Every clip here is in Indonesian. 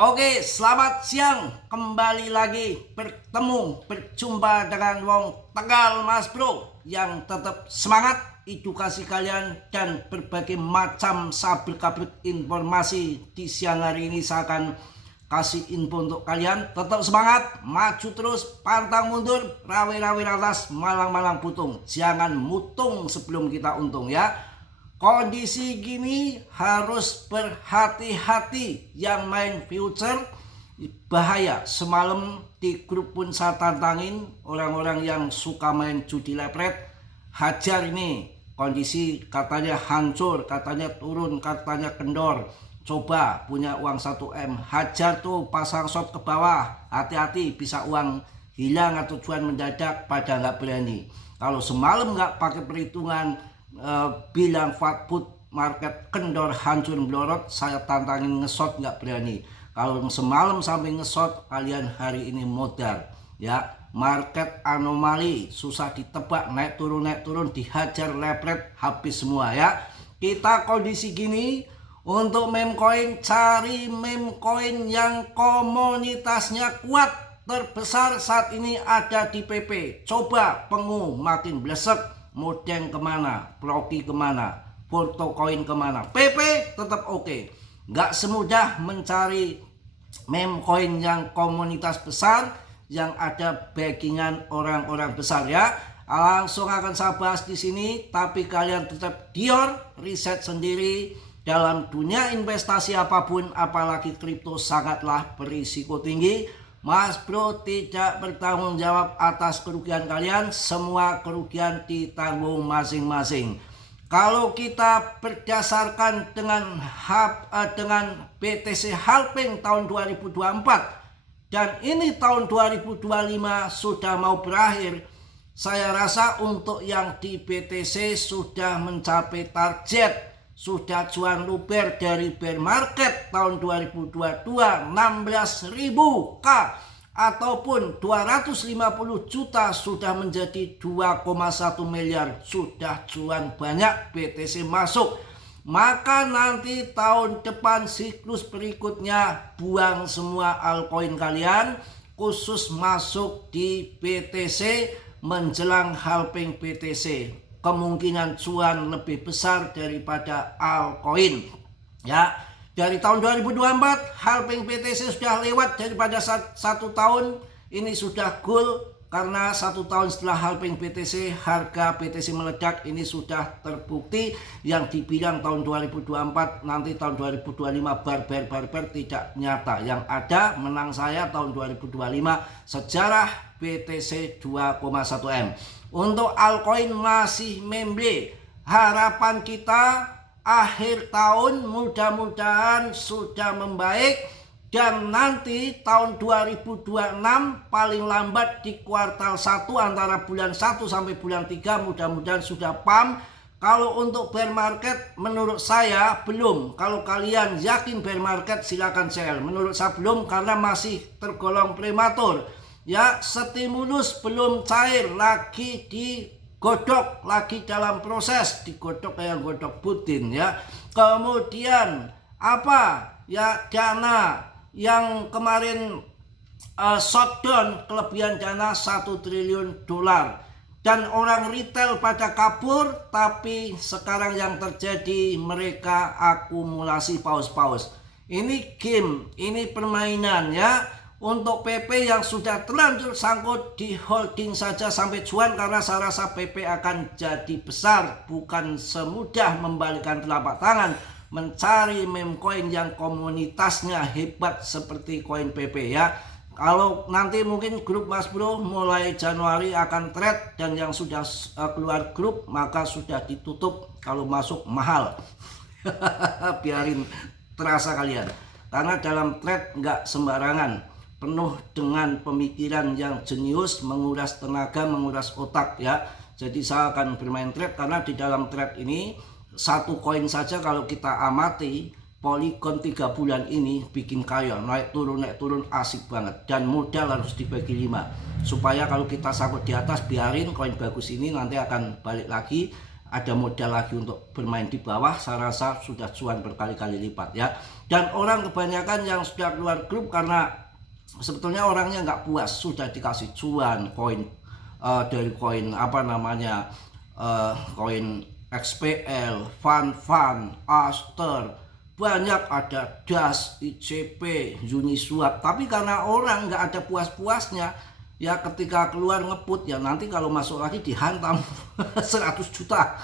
Oke, selamat siang. Kembali lagi berjumpa dengan Wong Tegal Mas Bro yang tetap semangat edukasi kalian dan berbagai macam sabrik-abrik informasi di siang hari ini. Saya akan kasih info untuk kalian. Tetap semangat, maju terus, pantang mundur, rawe-rawe atas, malang-malang putung. Jangan mutung sebelum kita untung ya. Kondisi gini harus berhati-hati, yang main future bahaya. Semalam di grup pun saya tantangin orang-orang yang suka main judi lepret, hajar ini. Kondisi katanya hancur, katanya turun, katanya kendor. Coba punya uang 1M, hajar tuh, pasang shot ke bawah. Hati-hati, bisa uang hilang atau cuan mendadak pada nggak berani. Kalau semalam nggak pakai perhitungan, bilang put market kendor hancur melorot, saya tantangin ngesot nggak berani. Kalau semalam sampai ngesot, kalian hari ini modal ya. Market anomali, susah ditebak, naik turun dihajar lepret, habis semua ya. Kita kondisi gini, untuk meme coin cari meme coin yang komunitasnya kuat. Terbesar saat ini ada di PP. Coba pengu makin blesek, modeng kemana, proki kemana, porto koin kemana, PP tetap oke. Nggak semudah mencari meme coin yang komunitas besar, yang ada backingan orang-orang besar ya. Langsung akan saya bahas di sini, tapi kalian tetap dior, riset sendiri. Dalam dunia investasi apapun, apalagi kripto, sangatlah berisiko tinggi. Mas Bro tidak bertanggung jawab atas kerugian kalian, semua kerugian ditanggung masing-masing. Kalau kita berdasarkan dengan BTC halving tahun 2024 dan ini tahun 2025 sudah mau berakhir, saya rasa untuk yang di BTC sudah mencapai target, sudah cuan luber dari bear market tahun 2022 16.000 K ataupun 250 juta sudah menjadi 2,1 miliar, sudah cuan banyak BTC masuk. Maka nanti tahun depan siklus berikutnya buang semua altcoin kalian, khusus masuk di BTC menjelang halving BTC. Kemungkinan cuan lebih besar daripada altcoin ya. Dari tahun 2024 halving BTC sudah lewat daripada satu tahun, ini sudah goal karena satu tahun setelah halving BTC harga BTC meledak. Ini sudah terbukti, yang dibilang tahun 2024 nanti tahun 2025 barber tidak nyata. Yang ada menang saya tahun 2025, sejarah BTC 2,1M. Untuk altcoin masih memble. Harapan kita akhir tahun mudah-mudahan sudah membaik, dan nanti tahun 2026 paling lambat di kuartal 1 antara bulan 1 sampai bulan 3 mudah-mudahan sudah pump. Kalau untuk bear market menurut saya belum. Kalau kalian yakin bear market silakan sell. Menurut saya belum karena masih tergolong prematur. Ya, stimulus belum cair, lagi digodok, lagi dalam proses digodok kayak godok Putin ya. Kemudian apa ya, dana yang kemarin shutdown, kelebihan dana 1 triliun dolar, dan orang retail pada kabur, tapi sekarang yang terjadi mereka akumulasi paus-paus. Ini game, ini permainan ya. Untuk PP yang sudah terlanjur sangkut di holding saja sampai cuan, karena saya rasa PP akan jadi besar. Bukan semudah membalikkan telapak tangan mencari meme coin yang komunitasnya hebat seperti koin PP ya. Kalau nanti mungkin grup Mas Bro mulai Januari akan trade, dan yang sudah keluar grup maka sudah ditutup kalau masuk mahal. Biarin terasa kalian, karena dalam trade nggak sembarangan, penuh dengan pemikiran yang jenius, menguras tenaga, menguras otak ya. Jadi saya akan bermain trade, karena di dalam trade ini satu koin saja kalau kita amati, Polygon 3 bulan ini bikin kaya, naik turun asik banget, dan modal harus dibagi 5 supaya kalau kita sangkut di atas, biarin koin bagus ini nanti akan balik lagi. ada modal lagi untuk bermain di bawah, saya rasa sudah cuan berkali-kali lipat ya. Dan orang kebanyakan yang sudah keluar grup karena sebetulnya orangnya nggak puas, sudah dikasih cuan koin dari koin apa namanya, koin XPL, Fun, Aster, banyak ada DAS, ICP, Uniswap, tapi karena orang nggak ada puas-puasnya ya, ketika keluar ngeput ya nanti kalau masuk lagi dihantam 100 juta.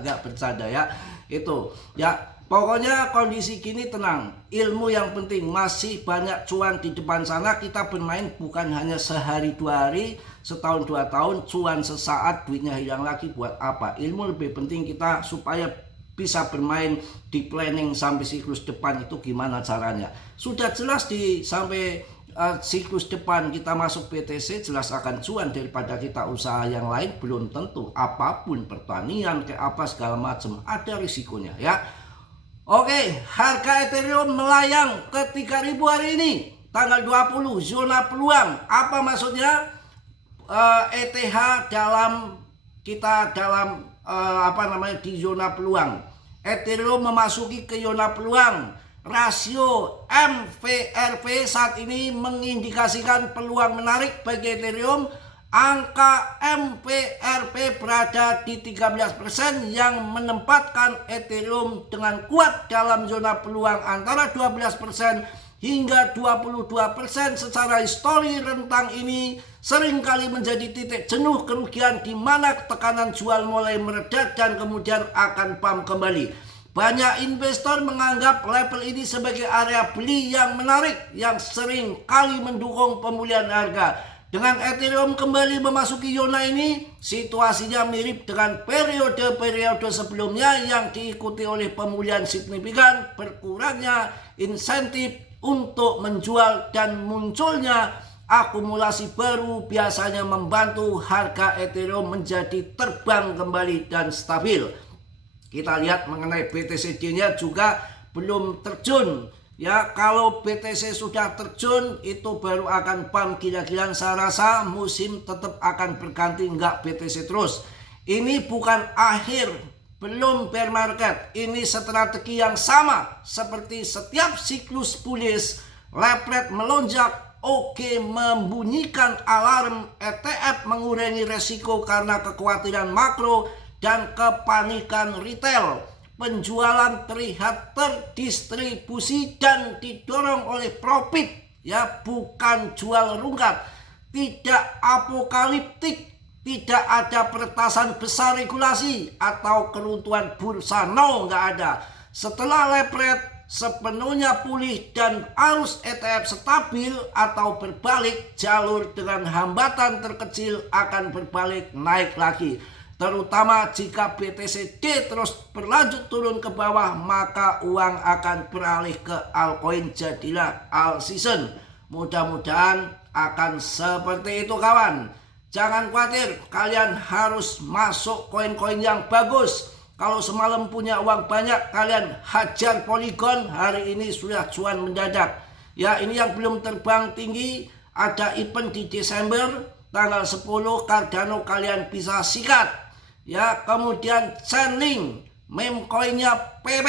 Nggak bercanda ya itu ya. Pokoknya kondisi gini tenang, ilmu yang penting, masih banyak cuan di depan sana. Kita bermain bukan hanya sehari 2 hari, setahun 2 tahun, cuan sesaat duitnya hilang lagi, buat apa? Ilmu lebih penting kita supaya bisa bermain di planning sampai siklus depan itu gimana caranya. Sudah jelas di sampai siklus depan kita masuk BTC jelas akan cuan daripada kita usaha yang lain. Belum tentu, apapun pertanian kayak apa segala macam ada risikonya ya. Oke, harga Ethereum melayang ke 3.000 hari ini tanggal 20, zona peluang. Apa maksudnya? ETH dalam di zona peluang. Ethereum memasuki ke zona peluang. Rasio MVRV saat ini mengindikasikan peluang menarik bagi Ethereum. Angka MVRV berada di 13% yang menempatkan Ethereum dengan kuat dalam zona peluang antara 12% hingga 22%. Secara histori rentang ini seringkali menjadi titik jenuh kerugian di mana tekanan jual mulai meredah dan kemudian akan pump kembali. Banyak investor menganggap level ini sebagai area beli yang menarik yang sering kali mendukung pemulihan harga. Dengan Ethereum kembali memasuki zona ini, situasinya mirip dengan periode-periode sebelumnya yang diikuti oleh pemulihan signifikan, berkurangnya insentif untuk menjual dan munculnya akumulasi baru biasanya membantu harga Ethereum menjadi terbang kembali dan stabil. Kita lihat mengenai BTCD-nya juga belum terjun. Ya, kalau BTC sudah terjun itu baru akan pump gila-gilaan. Saya rasa musim tetap akan berganti, nggak BTC terus. Ini bukan akhir, belum bear market. Ini strategi yang sama seperti setiap siklus bullish. Lepret melonjak, oke, membunyikan alarm ETF mengurangi resiko karena kekhawatiran makro dan kepanikan retail. Penjualan terlihat terdistribusi dan didorong oleh profit ya, bukan jual rungkat. Tidak apokaliptik, tidak ada peretasan besar regulasi atau keruntuhan bursa, no, nggak ada. Setelah lepret sepenuhnya pulih dan arus ETF stabil atau berbalik, jalur dengan hambatan terkecil akan berbalik naik lagi. Terutama jika BTCD terus berlanjut turun ke bawah, maka uang akan beralih ke altcoin, jadilah alt season. Mudah-mudahan akan seperti itu kawan. Jangan khawatir, kalian harus masuk koin-koin yang bagus. Kalau semalam punya uang banyak, kalian hajar Polygon, hari ini sudah cuan mendadak. Ya, ini yang belum terbang tinggi, ada event di Desember tanggal 10, Cardano kalian bisa sikat. Ya, kemudian Chainlink, meme coinnya PB,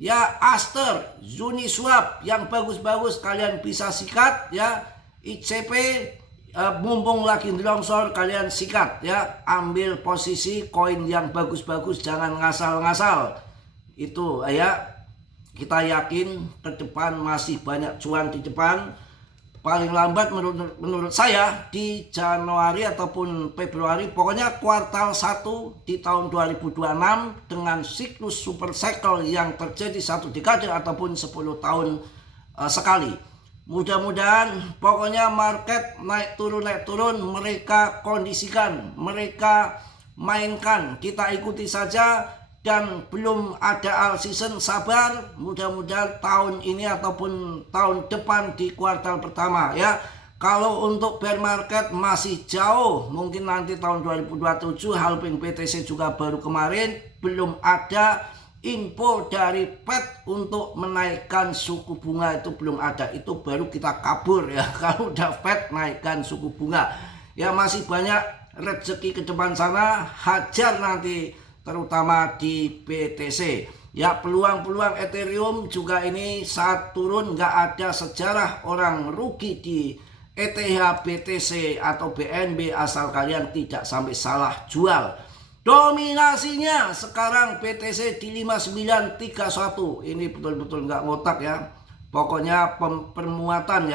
ya, Aster, Uniswap yang bagus-bagus kalian bisa sikat ya. ICP mumpung lagi longsor kalian sikat ya, ambil posisi koin yang bagus-bagus, jangan ngasal-ngasal. Itu ya, kita yakin ke depan masih banyak cuan di depan. Paling lambat menurut saya di Januari ataupun Februari, pokoknya kuartal 1 di tahun 2026 dengan siklus super cycle yang terjadi 1 dekade ataupun 10 tahun sekali. Mudah-mudahan pokoknya market naik turun mereka kondisikan, mereka mainkan, kita ikuti saja. Dan belum ada all season, sabar, mudah-mudahan tahun ini ataupun tahun depan di kuartal pertama ya. Kalau untuk bear market masih jauh, mungkin nanti tahun 2027. Halving BTC juga baru kemarin, belum ada info dari Fed untuk menaikkan suku bunga, itu belum ada, itu baru kita kabur ya kalau udah Fed naikkan suku bunga ya. Masih banyak rezeki ke depan sana, hajar nanti terutama di BTC. Ya, peluang-peluang Ethereum juga ini saat turun nggak ada sejarah orang rugi di ETH, BTC atau BNB asal kalian tidak sampai salah jual. Dominasinya sekarang BTC di 5931. Ini betul-betul nggak ngotak ya. Pokoknya permuatan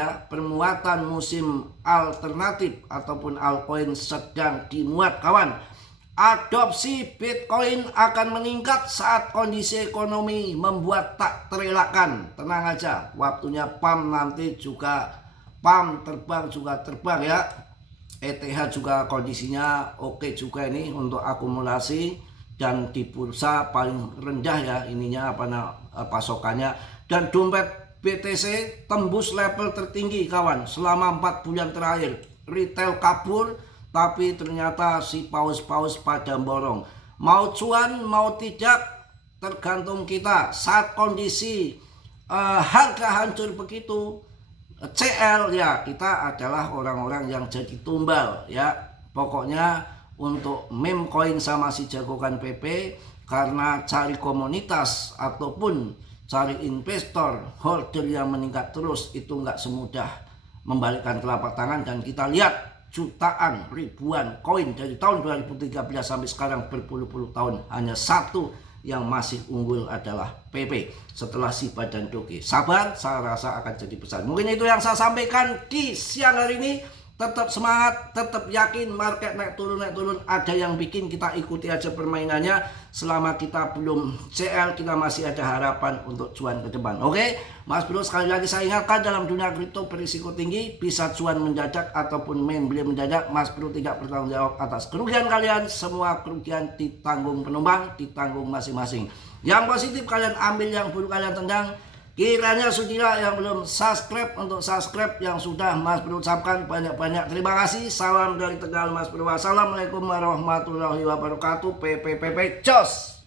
musim alternatif ataupun altcoin sedang dimuat kawan. Adopsi Bitcoin akan meningkat saat kondisi ekonomi membuat tak terelakkan. Tenang aja, waktunya pump nanti juga pump terbang ya. ETH juga kondisinya oke juga ini untuk akumulasi, dan di bursa paling rendah ya ininya pasokannya. Dan dompet BTC tembus level tertinggi kawan selama 4 bulan terakhir. Retail kabur, tapi ternyata si paus-paus pada borong. Mau cuan mau tidak tergantung kita. Saat kondisi harga hancur begitu, CL ya kita adalah orang-orang yang jadi tumbal ya. Pokoknya untuk meme coin sama si jagokan PP, karena cari komunitas ataupun cari investor holder yang meningkat terus itu nggak semudah membalikkan telapak tangan. Dan kita lihat jutaan ribuan koin dari tahun 2013 sampai sekarang berpuluh-puluh tahun, hanya satu yang masih unggul adalah PP setelah Shiba dan Doge. Sabar, saya rasa akan jadi besar. Mungkin itu yang saya sampaikan di siang hari ini. Tetap semangat, tetap yakin market naik turun ada yang bikin, kita ikuti aja permainannya. Selama kita belum CL, kita masih ada harapan untuk cuan ke depan. Oke, Mas Bro, sekali lagi saya ingatkan, dalam dunia kripto berisiko tinggi, bisa cuan mendadak ataupun main beli mendadak. Mas Bro tidak bertanggung jawab atas kerugian kalian. Semua kerugian ditanggung penumpang, ditanggung masing-masing. Yang positif kalian ambil, yang buruk kalian tendang. Kiranya sudilah yang belum subscribe untuk subscribe, yang sudah Mas Bro ucapkan banyak-banyak terima kasih. Salam dari Tegal Mas Bro. Wassalamualaikum warahmatullahi wabarakatuh. PPPP Jos.